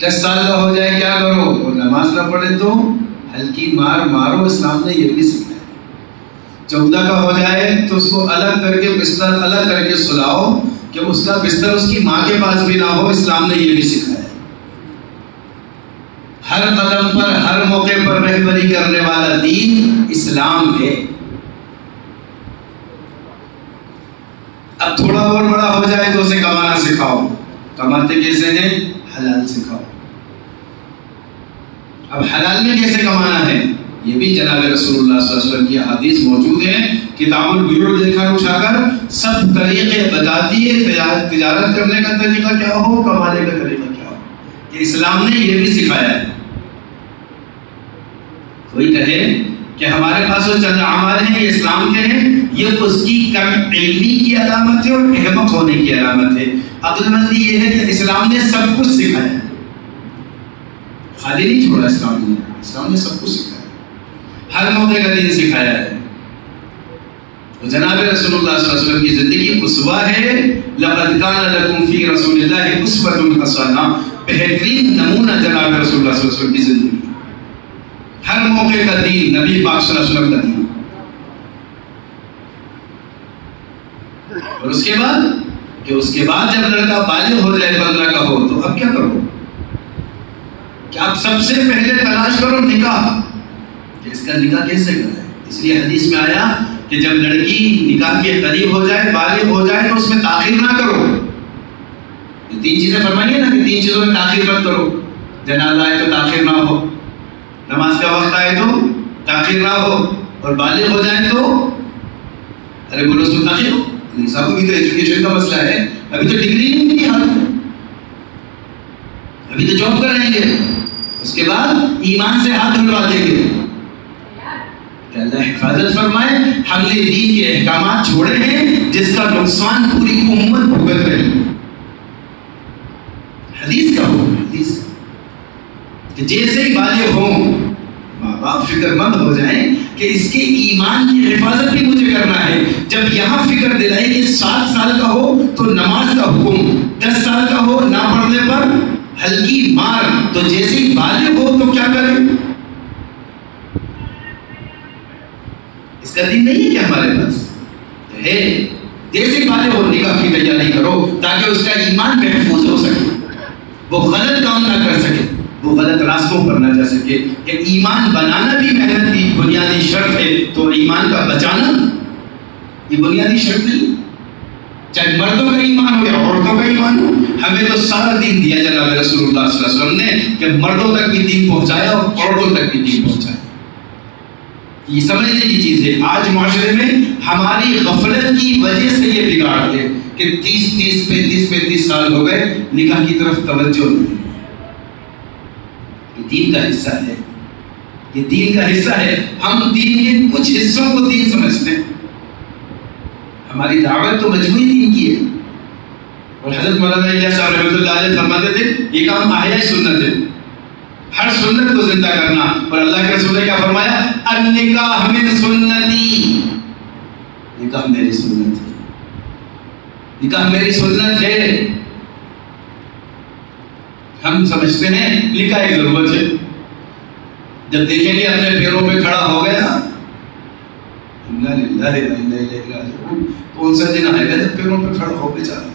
10 سال کا ہو جائے کیا کرو؟ اور نماز نہ پڑھے تو ہلکی مار مارو، اسلام نے یہ بھی سکھایا۔ 14 کا ہو جائے تو اس کو الگ کر کے بستر الگ کر کے سلاؤ کہ اس کا بستر اس کی ماں کے پاس بھی نہ ہو، اسلام نے یہ بھی سکھایا۔ ہر قدم پر ہر موقع پر رہبری کرنے والا دین اسلام ہے۔ اب تھوڑا اور بڑا ہو جائے تو اسے کمانا سکھاؤ، کماتے کیسے ہیں؟ حلال سکھاؤ۔ اب حلال میں کیسے کمانا ہے یہ بھی جناب رسول اللہ صلی اللہ علیہ وسلم کی حدیث موجود ہے۔ کتاب البیوع دیکھا اٹھا کر سب طریقے بتاتی ہے، تجارت کرنے کا طریقہ کیا ہو، کمانے کا طریقہ کیا ہو، کہ اسلام نے یہ بھی سکھایا ہے۔ کوئی کہے کہ ہمارے پاس وہ چند اعمال ہیں یہ اسلام کے ہیں، یہ اس کی کم علمی کی علامت ہے اور احمق ہونے کی علامت ہے۔ عقل مندی یہ ہے کہ اسلام نے سب کچھ سکھایا ہے، خالی نہیں چھوڑا اسلام نے، اسلام نے سب کچھ سکھایا، ہر موقع کا دین سکھایا ہے۔ جناب رسول اللہ صلی اللہ علیہ وسلم کی زندگی اسوہ ہے۔ لقد کان لکم فی رسول اللہ اسوۃ حسنہ، بہترین نمونہ جناب رسول اللہ صلی اللہ علیہ وسلم کی زندگی، ہر موقع کا دین، نبی پاک صلی اللہ علیہ وسلم کا دین۔ اور اس کے بعد جب لڑکا بالغ ہو جائے 15 کا ہو تو اب کیا کرو؟ کہ آپ سب سے پہلے تلاش کرو نکاح، کہ اس کا نکاح کیسے کرے۔ اس لیے حدیث میں آیا کہ جب لڑکی نکاح کے قریب ہو جائے، بالغ ہو جائے تو اس میں تاخیر نہ کرو۔ یہ 3 چیزیں فرمائیے نا کہ 3 چیزوں میں تاخیر مت کرو۔ جنازہ آئے تو تاخیر نہ ہو، نماز کا وقت آئے تو تاخیر نہ ہو، اور بالغ ہو جائیں تو ارے بولو اس میں تاخیر ہو۔ صاحب ابھی تو ایجوکیشن کا مسئلہ ہے، ابھی تو ڈگری نہیں ملی ہاتھ میں، ابھی تو جاب کریں گے، اس کے بعد ایمان سے ہاتھ دھلوا دیں گے۔ کہ اللہ حفاظت فرمائے، ہم نے دین کے احکامات چھوڑے ہیں جس کا نقصان پوری امت بھگت رہی ہے۔ حدیث کا ہو، حدیث کہ جیسے ہی بالغ ہوں ماں باپ فکر مند ہو جائیں کہ اس کے ایمان کی حفاظت بھی مجھے کرنا ہے۔ جب یہاں فکر دلائی کہ 7 سال کا ہو تو نماز کا حکم، 10 سال کا ہو نہ پڑھنے پر ہلکی مار، تو جیسے ہی بالغ ہو تو کیا کریں؟ اس کا دین نہیں ہے کہ ہمارے پاس ہے، جیسے ہی بالغ ہو نکاح کی تیاری کرو تاکہ اس کا ایمان محفوظ ہو سکے، وہ غلط کام نہ کر سکے، وہ غلط راستوں پر نہ جا سکے۔ کہ ایمان بنانا بھی محنت کی بنیادی شرط ہے، تو ایمان کا بچانا یہ بنیادی شرط نہیں۔ چاہے مردوں کا ایمان ہو یا عورتوں کا ایمان ہو، ہمیں تو سارا دین دیا جناب رسول اللہ صلی اللہ علیہ وسلم نے کہ مردوں تک بھی دین پہنچایا اور عورتوں تک بھی دین پہنچایا۔ یہ سمجھنے کی چیز ہے۔ آج معاشرے میں ہماری غفلت کی وجہ سے یہ بگاڑ ہے کہ 35 سال ہو گئے، نکاح کی طرف توجہ نہیں۔ یہ دین کا حصہ ہے، یہ دین کا حصہ ہے۔ ہم دین کے کچھ حصوں کو دین سمجھتے ہیں، ہماری دعوت تو مجموعی دین کی ہے۔ اور حضرت مولانا الیاس صاحب رحمۃ اللہ علیہ فرماتے تھے یہ کام احیاء سنت ہے، ہر سنت کو زندہ کرنا۔ اور اللہ کے رسول نے کیا فرمایا؟ النکاح من سنتی، نکاح میری سنت ہے، نکاح میری سنت ہے۔ ہم سمجھتے ہیں نکاح ایک ضرورت ہے، جب دیکھیں گے اپنے پیروں پہ کھڑا ہو گیا، انا للہ و انا الیہ راجعون، کون سا دن آئے گا جب پیروں پہ کھڑا ہو بیچارہ؟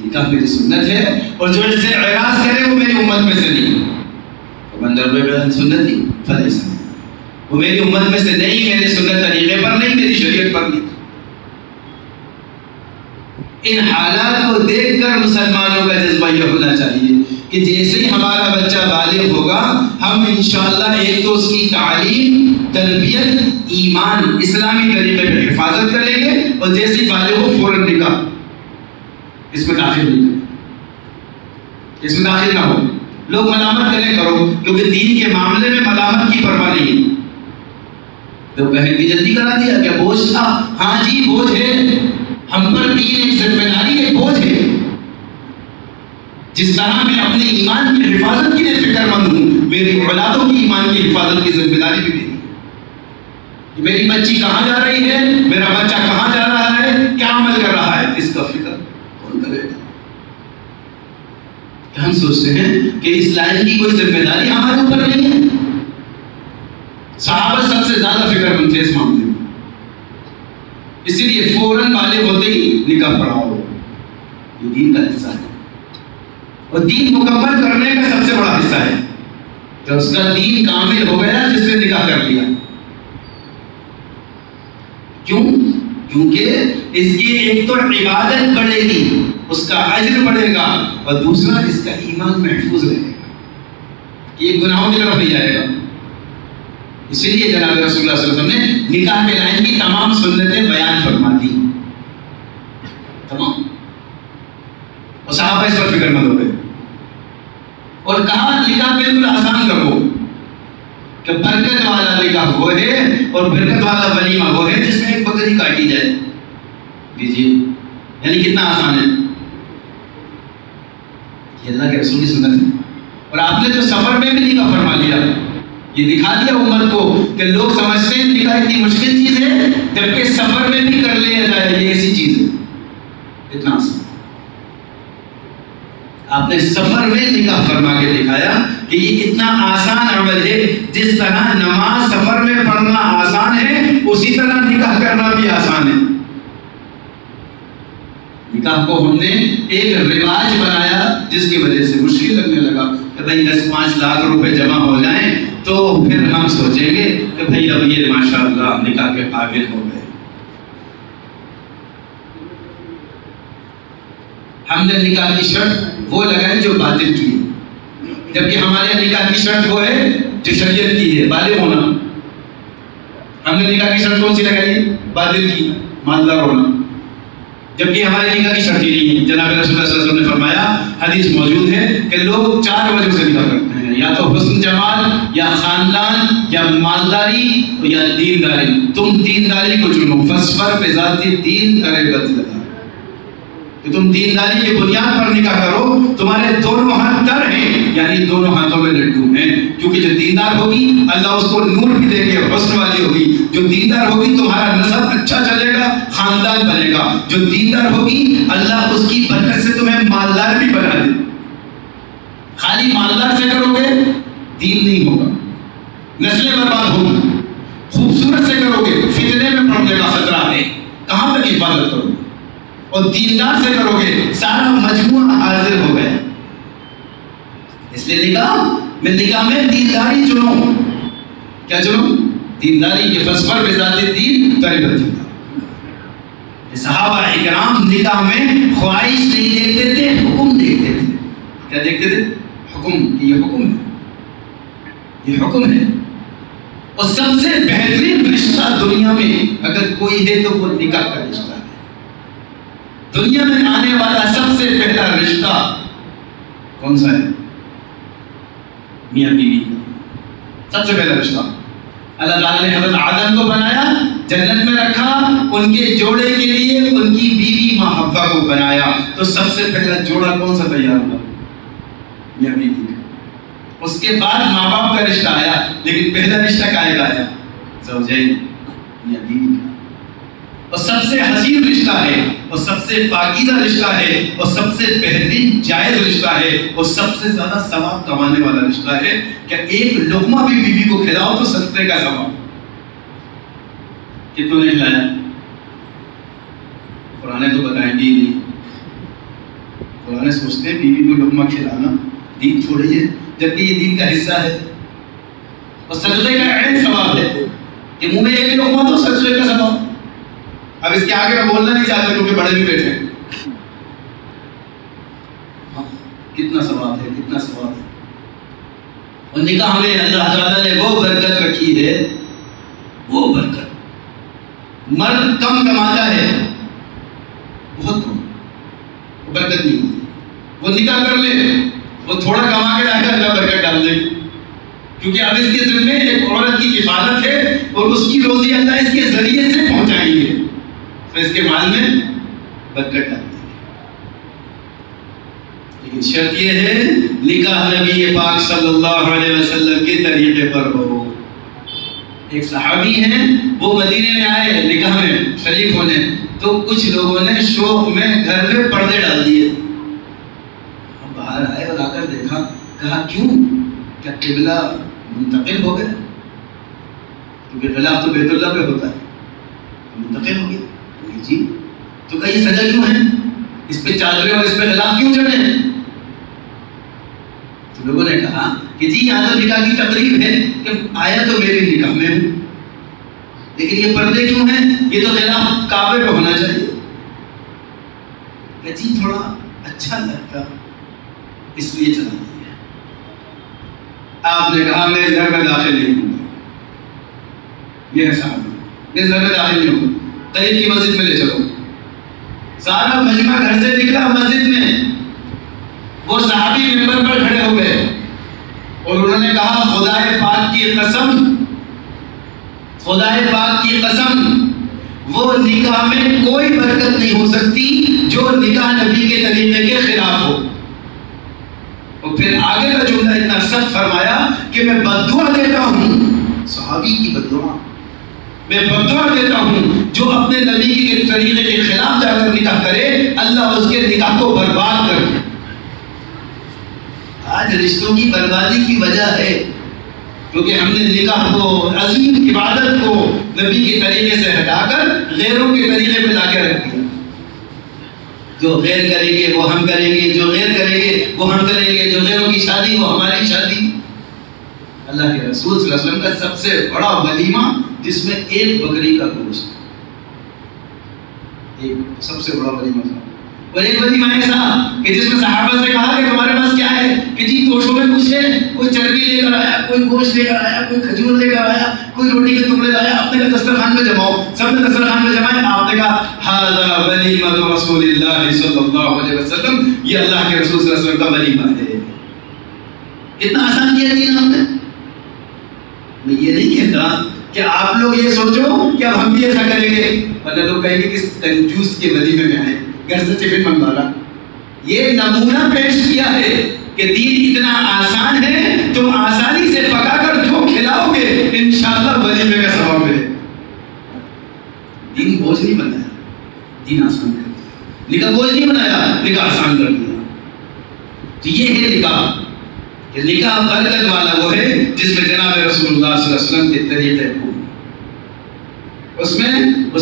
نکاح میری سنت ہے، اور جو اس سے اعراض کرے وہ میری امت میں سے نہیں۔ ومن رغب عن سنتی فلیس منی، وہ میری امت میں سے نہیں، میرے سنت طریقے پر نہیں، میری شریعت پر نہیں۔ ان حالات کو دیکھ کر مسلمانوں کا جذبہ یہ ہونا چاہیے کہ جیسے ہی ہمارا بچہ بالغ ہوگا ہم انشاءاللہ ایک تو اس کی تعلیم، تربیت، ایمان، اسلامی طریقے پہ حفاظت کریں گے، اور جیسے ہی بالغ ہو فوراً نکاح، اس میں داخل نہیں کریں، اس میں داخل نہ ہو۔ لوگ ملامت کریں کرو، کیونکہ دین کے معاملے میں ملامت کی پرواہ نہیں ہے۔ لوگ کہیں گے جلدی کرا دیا کیا، بوجھ تھا؟ ہاں جی بوجھ ہے، ہم پر دین ایک ذمہ داری ہے، بوجھ ہے۔ جس طرح میں اپنے ایمان کی حفاظت کے لیے فکر مند ہوں، میری اولادوں کی ایمان کی حفاظت کی ذمہ داری بھی میری ہے۔ میری بچی کہاں جا رہی ہے، میرا بچہ کہاں جا رہا ہے، کیا عمل کر رہا ہے، اس کا فکر کون کرے گا؟ ہم سوچتے ہیں کہ اس لائن کی کوئی ذمہ داری ہمارے اوپر نہیں ہے. صحابہ سب سے زیادہ فکر مند تھے اس معاملے میں، اسی لیے فوراً بالغ ہوتے ہی نکاح پڑھاؤ. یہ دین کا حصہ ہے، اور دین مکمل کرنے کا سب سے بڑا حصہ ہے کہ اس کا دین کامل ہو گیا جس نے نکاح کر لیا. کیوں؟ کیونکہ اس کی ایک تو عبادت بڑھے گی، اس کا اجر بڑھے گا، اور دوسرا اس کا ایمان محفوظ رہے گا، یہ گناہوں کی طرف نہیں جائے گا. اسی لیے جناب رسول اللہ صلی اللہ علیہ وسلم نے نکاح کے لائن کی تمام سنتیں بیان فرما دی، تمام. اور صحابہ اس پر فکر مند ہو گئے اور کہا نکاح بالکل آسان کرو کہ برکت والا نکاح وہ ہے اور برکت والا ولیمہ وہ ہے جس میں ایک بکری کاٹی جائے. دیجیے، یعنی کتنا آسان ہے. یہ اللہ کے رسول کی سنت ہے. اور آپ نے تو سفر میں بھی نکاح فرما لیا، یہ دکھا دیا امت کو کہ لوگ سمجھتے ہیں نکاح اتنی مشکل چیز ہے، جبکہ سفر میں بھی کر لیا جائے یہ ایسی چیز ہے، اتنا آسان. آپ نے سفر میں نکاح فرما کے دکھایا کہ یہ اتنا آسان عمل ہے. جس طرح نماز سفر میں پڑھنا آسان ہے، اسی طرح نکاح کرنا بھی آسان ہے. نکاح کو ہم نے ایک رواج بنایا جس کی وجہ سے مشکل لگنے لگا کہ بھائی 10-5 لاکھ روپے جمع ہو جائیں تو پھر ہم سوچیں گے کہ بھائی اب یہ ماشاءاللہ نکاح کے قابل ہو گئے. ہم نے نکاح کی شرط وہ لگائی جو باطل کی ہے، جبکہ ہمارے نکاح کی شرط وہ ہے جو شریعت کی ہے، بالغ ہونا. ہم نے نکاح کی شرط کون سی لگائی؟ باطل کی، مالدار ہونا. جبکہ ہمارے نکاح کی شرط ہی نہیں ہے. جناب رسول اللہ صلی اللہ علیہ وسلم نے فرمایا، حدیث موجود ہے کہ لوگ 4 وجہ سے نکاح کرتے ہیں، یا تو حسن جمال، یا خاندان، یا مالداری، یا دینداری. تم دینداری کو چنو، فاصبر بذات الدین تربت لگا، کہ تم دینداری کی بنیاد پر نکاح کرو. تمہارے دونوں ہاتھ تر ہیں، یعنی دونوں ہاتھوں میں لڈو ہیں، کیونکہ جو دیندار ہوگی اللہ اس کو نور بھی دے گے، حسن والی ہوگی. جو دیندار ہوگی تمہارا نسب اچھا چلے گا، خاندان بنے گا. جو دیندار ہوگی اللہ اس کی برکت سے تمہیں مالدار بھی بنا دے. خالی مالدار سے کرو گے دین نہیں ہوگا، نسلیں برباد ہوگی. خوبصورت سے کرو گے فتنے میں پڑنے کا خطرہ ہے، کہاں تک حفاظت کرو گے. اور دیندار سے کرو گے سارا مجموعہ حاضر ہو گیا. اس لیے نکاح میں دینداری چنو. کیا چنو؟ دینداری کے فاصبر بذات الدین تربت لگا. صحابہ اکرام نکاح میں خواہش نہیں دیکھتے تھے، حکم دیکھتے تھے. کیا دیکھتے تھے؟ حکم. یہ حکم ہے، یہ حکم ہے. اور سب سے بہترین رشتہ دنیا میں اگر کوئی ہے تو وہ نکاح کا رشتہ ہے. دنیا میں آنے والا سب سے پہلا رشتہ کون سا ہے؟ میاں بیوی. سب سے پہلا رشتہ اللہ تعالیٰ نے حضرت آدم کو بنایا، جنت میں رکھا، ان کے جوڑے کے لیے ان کی بیوی ماں حوا کو بنایا. تو سب سے پہلا جوڑا کون سا تیار ہوا؟ میاں بیوی کا. اس کے بعد ماں باپ کا رشتہ آیا، لیکن پہلا رشتہ کائے کا آیا؟ زوجین، میاں بیوی کا. اور سب سے حسین رشتہ ہے، اور سب سے پاکیزہ رشتہ ہے، اور سب سے بہترین جائز رشتہ ہے، اور سب سے زیادہ ثواب کمانے والا رشتہ ہے کہ ایک لقمہ بھی بیوی کو کھلاؤ تو صدقے کا ثواب. کتنوں نے کھلایا؟ قرآن تو بتائیں گے ہی نہیں. قرآن سوچتے ہیں بیوی کو لقمہ کھلانا دین تھوڑی ہے، جبکہ یہ دین کا حصہ ہے اور صدقے کا عین ثواب ہے کہ منہ میں ایک لقمہ تو صدقے کا ثواب. اب اس کے آگے میں بولنا نہیں چاہتا کیونکہ بڑے بھی بیٹھے ہیں. کتنا ثواب ہے، کتنا ثواب ہے. اور نکاح میں اللہ تعالیٰ نے وہ برکت رکھی ہے، وہ برکت. مرد کم کماتا ہے، بہت کم، برکت نہیں ہوتی. وہ نکاح کر لے، وہ تھوڑا کما کے لا کر اللہ برکت ڈال دے، کیونکہ اب اس کے ذمہ ایک عورت کی کفالت ہے اور اس کی روزی اللہ اس کے ذریعے سے پہنچائیں گے. تو اس کے مال میں برکت ڈال دیں گے. لیکن شرط یہ ہے نکاح نبی پاک صلی اللہ علیہ وسلم کے طریقے پر ہو. ایک صحابی ہیں، وہ مدینے میں آئے نکاح میں شریک ہونے، تو کچھ لوگوں نے شوق میں گھر میں پردے ڈال دیے. باہر آئے اور آ قبلہ منتقل ہو گیا، کیونکہ خلاف تو بیت اللہ پہ ہوتا ہے، منتقل ہو گیا. نہیں جی، تو کہ یہ سجا کیوں ہے؟ اس پہ چادریں اور اس پہ غلاف کیوں چڑھے ہیں؟ تو لوگوں نے کہا کہ جی یہاں تو نکاح کی تقریب ہے کہ آیا تو میری نکاح میں ہوں، لیکن یہ پردے کیوں ہیں؟ یہ تو غلاف کعبے پہ ہونا چاہیے. کہ جی تھوڑا اچھا لگتا اس لیے چلا دیا. آپ نے کہا میں اس گھر میں داخل نہیں ہوں گا. یہ ہے صاحب، میں اس گھر میں داخل نہیں ہوں گا، قریب کی مسجد میں لے چلو. سارا مجمع گھر سے نکلا مسجد میں. وہ صحابی ممبر پر کھڑے ہو گئے اور انہوں نے کہا خدائے پاک کی قسم، خدائے پاک کی قسم، وہ نکاح میں کوئی برکت نہیں ہو سکتی جو نکاح نبی کے طریقے کے خلاف ہو. اور پھر آگے کا جملہ اتنا سخت فرمایا کہ میں بددعا دیتا ہوں، صحابی کی بددعا، میں بددعا دیتا ہوں جو اپنے نبی کے طریقے کے خلاف جا کر نکاح کرے، اللہ اس کے نکاح کو برباد کر دے. آج رشتوں کی بربادی کی وجہ ہے کیونکہ ہم نے نکاح کو، عظیم عبادت کو نبی کے طریقے سے ہٹا کر غیروں کے طریقے پہ لا کے رکھ دیا. جو غیر کریں گے وہ ہم کریں گے، جو غیر کریں گے وہ ہم کریں گے، جو غیروں کی شادی وہ ہماری شادی. اللہ کے رسول صلی اللہ علیہ وسلم کا سب سے بڑا ولیمہ جس میں ایک بکری کا گوشت، ایک سب سے بڑا ولیمہ تھا. اور ایک ولیمہ ایسا کہ جس میں صحابہ سے کہا کہ تمہارے پاس کیا ہے؟ کہ جی توشوں میں کچھ ہے، کوئی چربی لے کر آیا، کوئی گوشت لے کر آیا، کوئی کھجور لے کر آیا، کوئی روٹی کے ٹکڑے لایا. اپنے کا دسترخوان پہ جماؤ. سب نے دسترخوان پہ جمائے. آپ نے کہا ھذا ولیمۃ رسول اللہ صلی اللہ علیہ وسلم، یہ اللہ کے رسول صلی اللہ علیہ وسلم کا ولیمہ ہے. اتنا آسان کیا دین ہم نے. میں یہ نہیں کہتا کہ آپ لوگ یہ سوچو کہ اب ہم بھی ایسا کریں گے، ورنہ لوگ کہیں گے کس کنجوس کے ولیمے میں آئے، گھر سے ٹفن منگوا رہا. یہ نمونہ پیش کیا ہے کہ دین اتنا آسان ہے، تم آسانی سے پکا کر جو کھلاؤ گے انشاءاللہ ولیمے کا ثواب ملے. دین بوجھ نہیں بنایا، دین آسان کر دیا. نکاح بوجھ نہیں بنایا، نکاح آسان کر دیا. تو یہ ہے نکاح. کہ نکاح برکت والا وہ ہے جس میں جناب رسول اللہ صلی اللہ علیہ وسلم کے طریقے ہوں. اس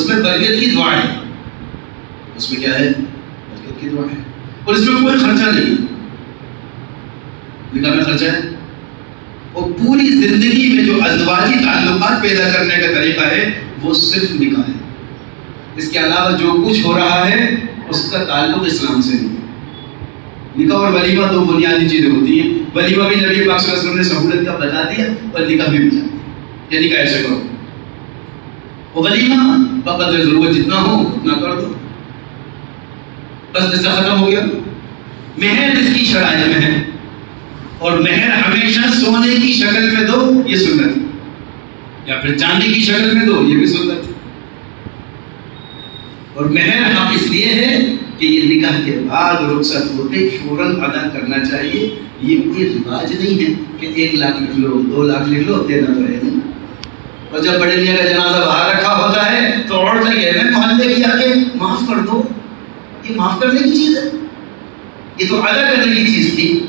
میں برکت کی دعا ہے. اس میں کیا ہے؟ برکت کی دعا ہے. اور اس میں کوئی خرچہ نہیں. نکاح میں خرچہ ہے. وہ پوری زندگی میں جو ازدواجی تعلقات پیدا کرنے کا طریقہ ہے وہ صرف نکاح ہے. اس کے علاوہ جو کچھ ہو رہا ہے اس کا تعلق اسلام سے نہیں. نکاح اور ولیمہ دو بنیادی چیزیں ہوتی ہیں. ولیمہ بھی نبی پاک صلی اللہ علیہ وسلم نے سہولت کا بتا دیا اور نکاح بھی بتا دیا. یہ نکاح ایسے کرو. وہ ولیمہ بقدر ضرورت جتنا ہو اتنا کر دو، بس قصہ ختم ہو گیا. مہر اس کی شرائط میں ہے اور مہر ہمیشہ سونے کی شکل میں دو، یہ سنت ہے. یا پھر چاندی کی شکل میں دو، یہ بھی سنت ہے. اور مہر حق اس لیے ہے کہ یہ نکاح کے بعد رخصت ہوتے فوراً ادا کرنا چاہیے. یہ کوئی رواج نہیں ہے کہ 1 لاکھ لکھ لو، 2 لاکھ لکھ لو، دینا تو ہے نہیں. اور جب بڑے میاں کا جنازہ باہر رکھا ہوتا ہے تو عورتیں کہتے ہیں محلے کی آ کے معاف کر دو. یہ معاف کرنے کی چیز ہے؟ یہ تو ادا کرنے کی چیز تھی.